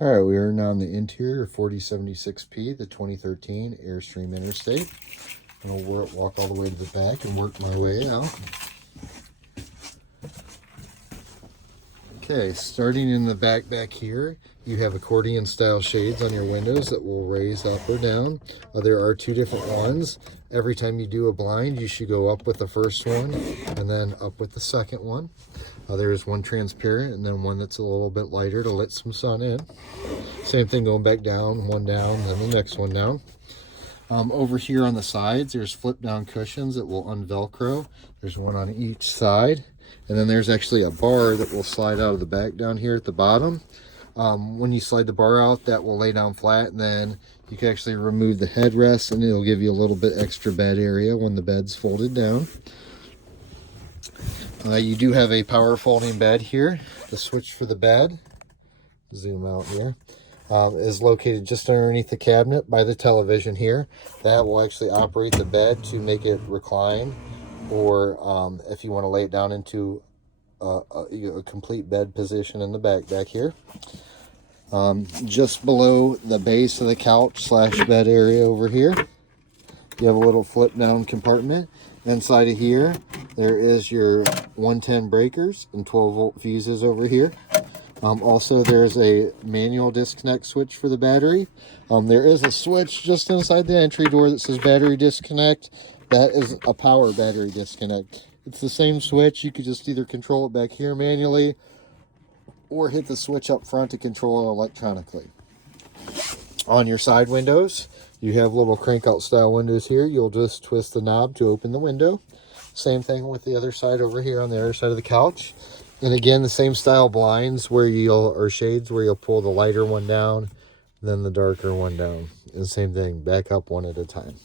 All right, we are now in the interior 4076P, the 2013 Airstream Interstate. I'm going to walk all the way to the back and work my way out. Okay, starting in the back here, you have accordion style shades on your windows that will raise up or down. There are two different ones. Every time you do a blind, you should go up with the first one and then up with the second one. There is one transparent and then one that's a little bit lighter to let some sun in. Same thing going back down, one down, then the next one down. Over here on the sides, there's flip down cushions that will unvelcro. There's one on each side. And then there's actually a bar that will slide out of the back down here at the bottom. When you slide the bar out, that will lay down flat, and then you can actually remove the headrest and it'll give you a little bit extra bed area when the bed's folded down. You do have a power folding bed here. The switch for the bed, zoom out here, is located just underneath the cabinet by the television here. That will actually operate the bed to make it recline, or if you want to lay it down into a complete bed position in the back here. Just below the base of the couch / bed area over here, you have a little flip down compartment. Inside of here, there is your 110 breakers and 12-volt fuses over here. Also, there's a manual disconnect switch for the battery. There is a switch just inside the entry door that says battery disconnect. That is a power battery disconnect. It's the same switch. You could just either control it back here manually or hit the switch up front to control it electronically. On your side windows, you have little crank out style windows here. You'll just twist the knob to open the window. Same thing with the other side over here on the other side of the couch. And again, the same style blinds or shades where you'll pull the lighter one down, then the darker one down. And same thing, back up one at a time.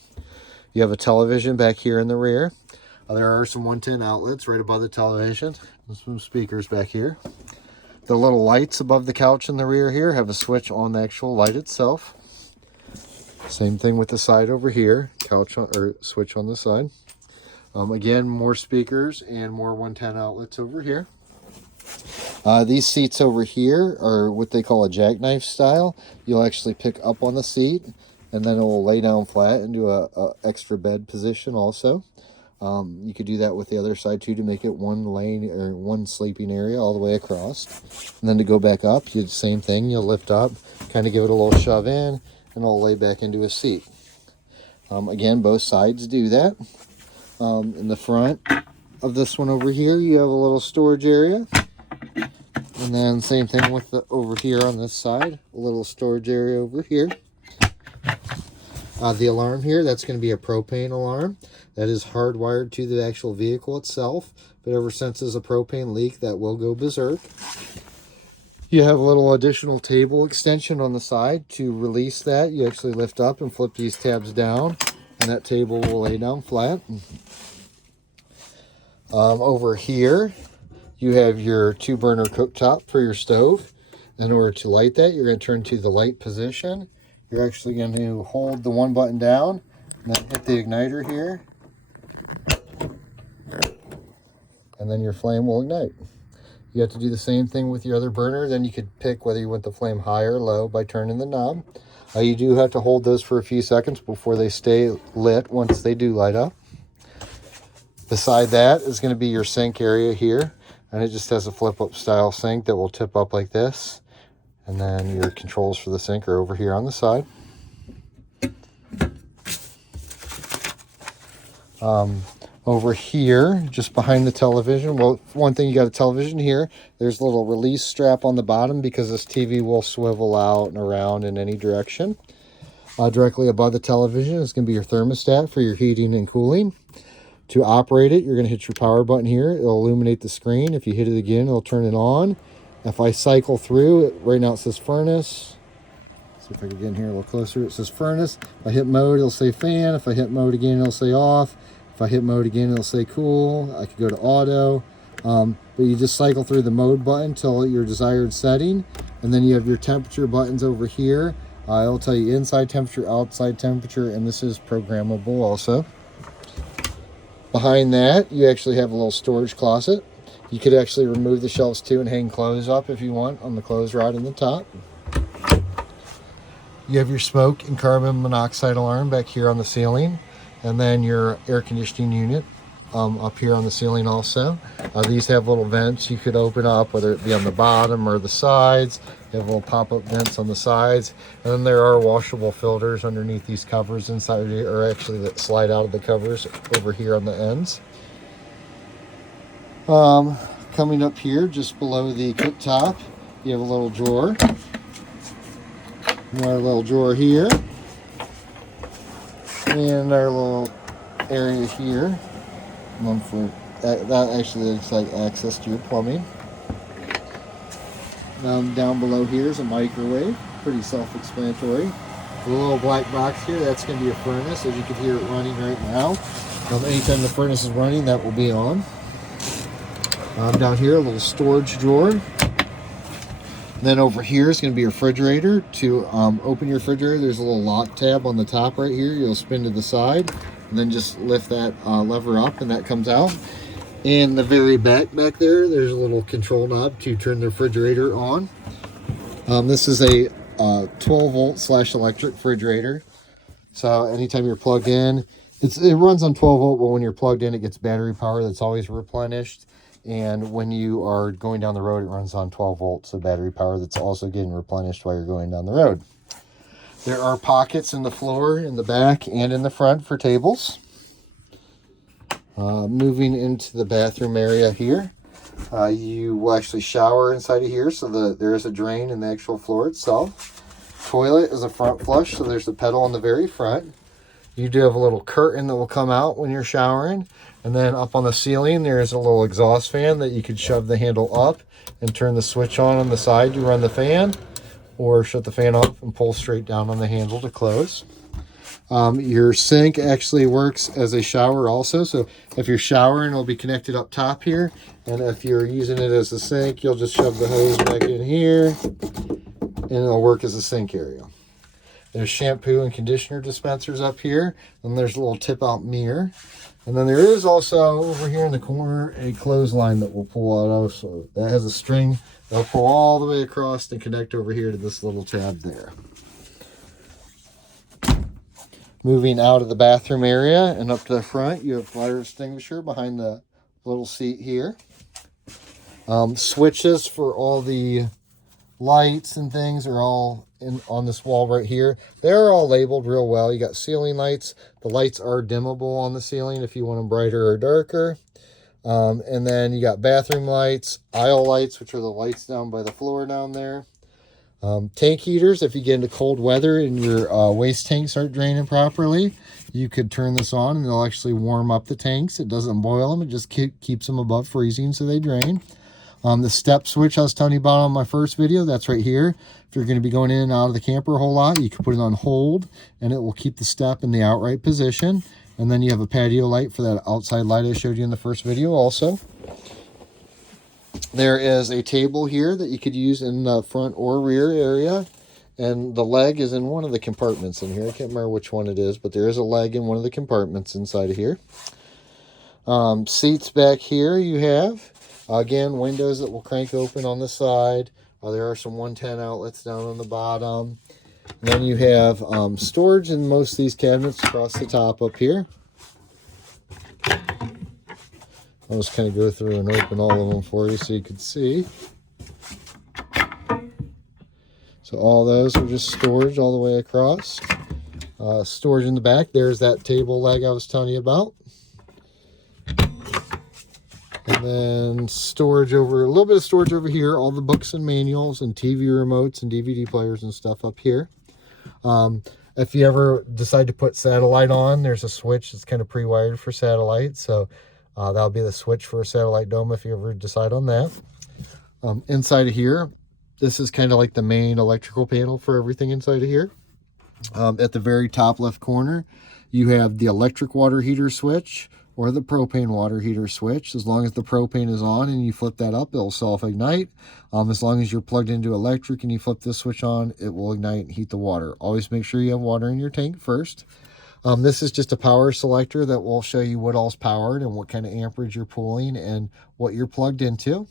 You have a television back here in the rear. There are some 110 outlets right above the television. And some speakers back here. The little lights above the couch in the rear here have a switch on the actual light itself. Same thing with the side over here, switch on the side. Again, more speakers and more 110 outlets over here. These seats over here are what they call a jackknife style. You'll actually pick up on the seat and then it will lay down flat into a extra bed position also. You could do that with the other side too to make it one lane or one sleeping area all the way across. And then to go back up, you do the same thing. You'll lift up, kind of give it a little shove in, and it'll lay back into a seat. Again, both sides do that. In the front of this one over here, you have a little storage area. And then same thing with over here on this side, a little storage area over here. The alarm here, that's going to be a propane alarm. That is hardwired to the actual vehicle itself. If it ever senses a propane leak, that will go berserk. You have a little additional table extension on the side. To release that, you actually lift up and flip these tabs down, and that table will lay down flat. Over here, you have your 2-burner cooktop for your stove. In order to light that, you're going to turn to the light position. You're actually going to hold the one button down and then hit the igniter here. And then your flame will ignite. You have to do the same thing with your other burner. Then you could pick whether you want the flame high or low by turning the knob. You do have to hold those for a few seconds before they stay lit once they do light up. Beside that is going to be your sink area here. And it just has a flip-up style sink that will tip up like this. And then your controls for the sink are over here on the side. Over here, just behind the television, well, one thing, you got a television here. There's a little release strap on the bottom because this TV will swivel out and around in any direction. Directly above the television is going to be your thermostat for your heating and cooling. To operate it, you're going to hit your power button here. It'll illuminate the screen. If you hit it again, it'll turn it on. If I cycle through, right now it says furnace. See if I can get in here a little closer. It says furnace. If I hit mode, it'll say fan. If I hit mode again, it'll say off. If I hit mode again, it'll say cool. I could go to auto. But you just cycle through the mode button till your desired setting. And then you have your temperature buttons over here. It'll tell you inside temperature, outside temperature, and this is programmable also. Behind that, you actually have a little storage closet. You could actually remove the shelves too and hang clothes up if you want on the clothes rod in the top. You have your smoke and carbon monoxide alarm back here on the ceiling, and then your air conditioning unit up here on the ceiling also. These have little vents you could open up, whether it be on the bottom or the sides. You have little pop-up vents on the sides, and then there are washable filters underneath these covers inside here, or actually that slide out of the covers over here on the ends. Coming up here just below the cooktop, you have a little drawer. Another little drawer here, and our little area here. One for that actually looks like access to your plumbing. Down below here is a microwave, pretty self-explanatory. The little black box here, that's going to be a furnace, as you can hear it running right now. Anytime the furnace is running, that will be on. Down here, a little storage drawer. Then over here is going to be your refrigerator. To open your refrigerator, there's a little lock tab on the top right here. You'll spin to the side, and then just lift that lever up, and that comes out. In the very back there, there's a little control knob to turn the refrigerator on. This is a 12-volt / electric refrigerator. So anytime you're plugged in, it runs on 12 volt, but when you're plugged in, it gets battery power that's always replenished. And when you are going down the road, it runs on 12 volts of battery power that's also getting replenished while you're going down the road. There are pockets in the floor, in the back, and in the front for tables. Moving into the bathroom area here, you will actually shower inside of here, so there is a drain in the actual floor itself. Toilet is a front flush, so there's a pedal on the very front. You do have a little curtain that will come out when you're showering, and then up on the ceiling there's a little exhaust fan that you could shove the handle up and turn the switch on the side to run the fan, or shut the fan off and pull straight down on the handle to close. Your sink actually works as a shower also, so if you're showering, it'll be connected up top here, and if you're using it as a sink, you'll just shove the hose back in here and it'll work as a sink area. There's shampoo and conditioner dispensers up here, and there's a little tip out mirror, and then there is also over here in the corner a clothesline that will pull out of, so that has a string that'll pull all the way across and connect over here to this little tab there. Moving out of the bathroom area and up to the front, you have a fire extinguisher behind the little seat here. Switches for all the lights and things are all on this wall right here. They're all labeled real well. You got ceiling lights. The lights are dimmable on the ceiling if you want them brighter or darker. And then you got bathroom lights, aisle lights, which are the lights down by the floor down there. Tank heaters, if you get into cold weather and your waste tanks aren't draining properly, you could turn this on and they'll actually warm up the tanks. It doesn't boil them, it just keeps them above freezing so they drain. The step switch I was telling you about on my first video, that's right here. If you're going to be going in and out of the camper a whole lot, you can put it on hold and it will keep the step in the outright position. And then you have a patio light for that outside light I showed you in the first video also. There is a table here that you could use in the front or rear area, and the leg is in one of the compartments in here. I can't remember which one it is, but there is a leg in one of the compartments inside of here. Seats back here you have. Again, windows that will crank open on the side. There are some 110 outlets down on the bottom. And then you have storage in most of these cabinets across the top up here. I'll just kind of go through and open all of them for you so you can see. So all those are just storage all the way across. Storage in the back. There's that table leg I was telling you about. And then storage over, a little bit of storage over here. All the books and manuals and TV remotes and DVD players and stuff up here. If you ever decide to put satellite on, there's a switch that's kind of pre-wired for satellite. So that'll be the switch for a satellite dome if you ever decide on that. Inside of here, this is kind of like the main electrical panel for everything inside of here. At the very top left corner, you have the electric water heater switch or the propane water heater switch. As long as the propane is on and you flip that up, it'll self-ignite. As long as you're plugged into electric and you flip this switch on, it will ignite and heat the water. Always make sure you have water in your tank first. This is just a power selector that will show you what all's powered and what kind of amperage you're pulling and what you're plugged into.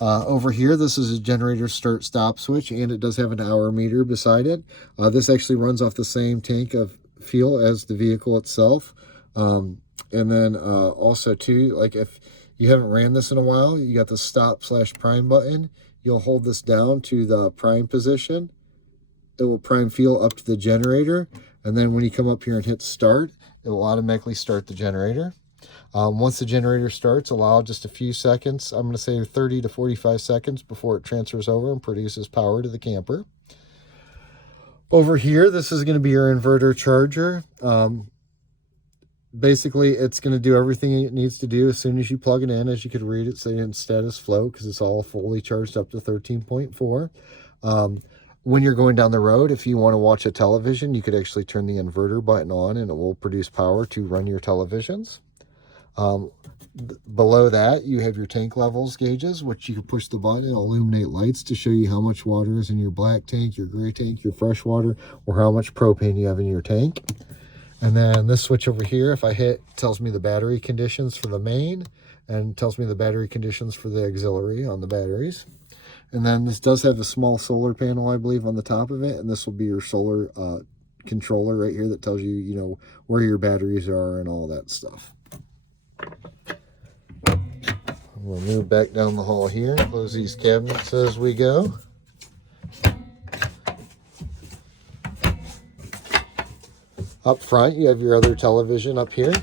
Over here, this is a generator start stop switch, and it does have an hour meter beside it. This actually runs off the same tank of fuel as the vehicle itself. And then also too, like if you haven't ran this in a while, you got the stop/prime button. You'll hold this down to the prime position. It will prime fuel up to the generator. And then when you come up here and hit start, it will automatically start the generator. Once the generator starts, allow just a few seconds. I'm going to say 30 to 45 seconds before it transfers over and produces power to the camper. Over here, this is going to be your inverter charger. Basically, it's going to do everything it needs to do as soon as you plug it in. As you could read it saying status flow, because it's all fully charged up to 13.4. When you're going down the road, if you want to watch a television, you could actually turn the inverter button on and it will produce power to run your televisions. Below that, you have your tank levels gauges, which you can push the button and illuminate lights to show you how much water is in your black tank, your gray tank, your fresh water, or how much propane you have in your tank. And then this switch over here, if I hit, tells me the battery conditions for the main and tells me the battery conditions for the auxiliary on the batteries. And then this does have a small solar panel, I believe, on the top of it. And this will be your solar controller right here that tells you, you know, where your batteries are and all that stuff. We'll move back down the hall here, close these cabinets as we go. Up front, you have your other television up here.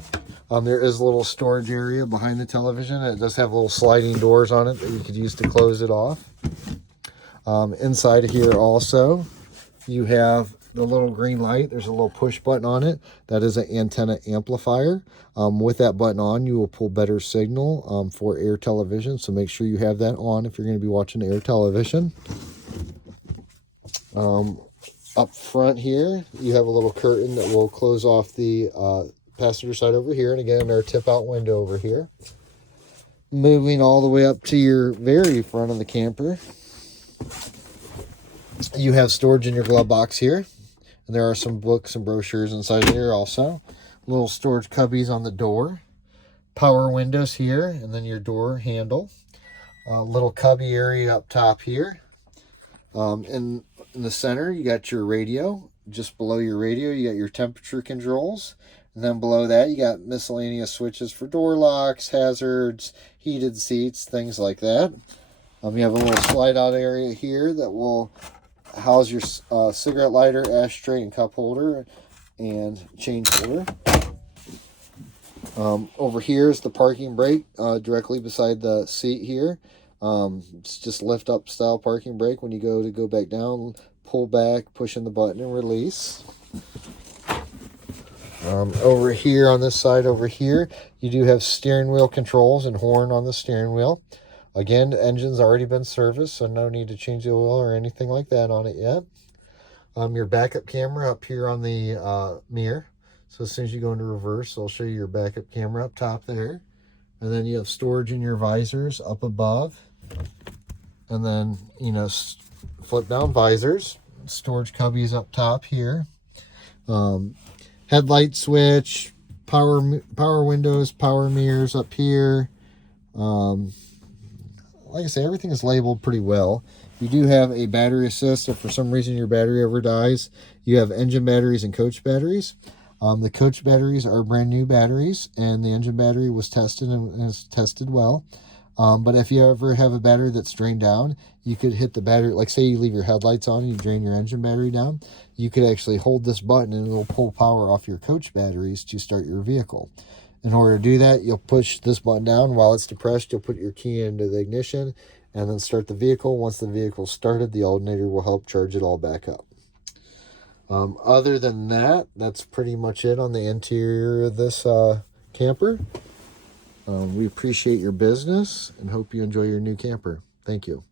There is a little storage area behind the television. It does have little sliding doors on it that you could use to close it off. Inside of here also, you have the little green light. There's a little push button on it. That is an antenna amplifier. With that button on, you will pull better signal for air television. So make sure you have that on if you're going to be watching air television. Up front here, you have a little curtain that will close off the passenger side over here. And again, our tip out window over here. Moving all the way up to your very front of the camper, you have storage in your glove box here. And there are some books and brochures inside here also. Little storage cubbies on the door. Power windows here, and then your door handle. Little cubby area up top here. In the center, you got your radio. Just below your radio, you got your temperature controls. And then below that, you got miscellaneous switches for door locks, hazards, heated seats, things like that. You have a little slide out area here that will house your cigarette lighter, ashtray, and cup holder and change holder. Over here is the parking brake directly beside the seat here. It's just lift up style parking brake. When you go back down, pull back, pushing the button and release. Over here on this side over here, you do have steering wheel controls and horn on the steering wheel. Again, the engine's already been serviced, so no need to change the oil or anything like that on it yet. Your backup camera up here on the mirror. So as soon as you go into reverse, I'll show you your backup camera up top there. And then you have storage in your visors up above. And then, you know, flip down visors. Storage cubbies up top here. Headlight switch, power windows, power mirrors up here. Like I say, everything is labeled pretty well. You do have a battery assist. If for some reason your battery ever dies, you have engine batteries and coach batteries. The coach batteries are brand new batteries, and the engine battery was tested and is tested well. But if you ever have a battery that's drained down, you could hit the battery, like say you leave your headlights on and you drain your engine battery down, you could actually hold this button and it'll pull power off your coach batteries to start your vehicle. In order to do that, you'll push this button down. While it's depressed, you'll put your key into the ignition and then start the vehicle. Once the vehicle's started, the alternator will help charge it all back up. Other than that, that's pretty much it on the interior of this camper. We appreciate your business and hope you enjoy your new camper. Thank you.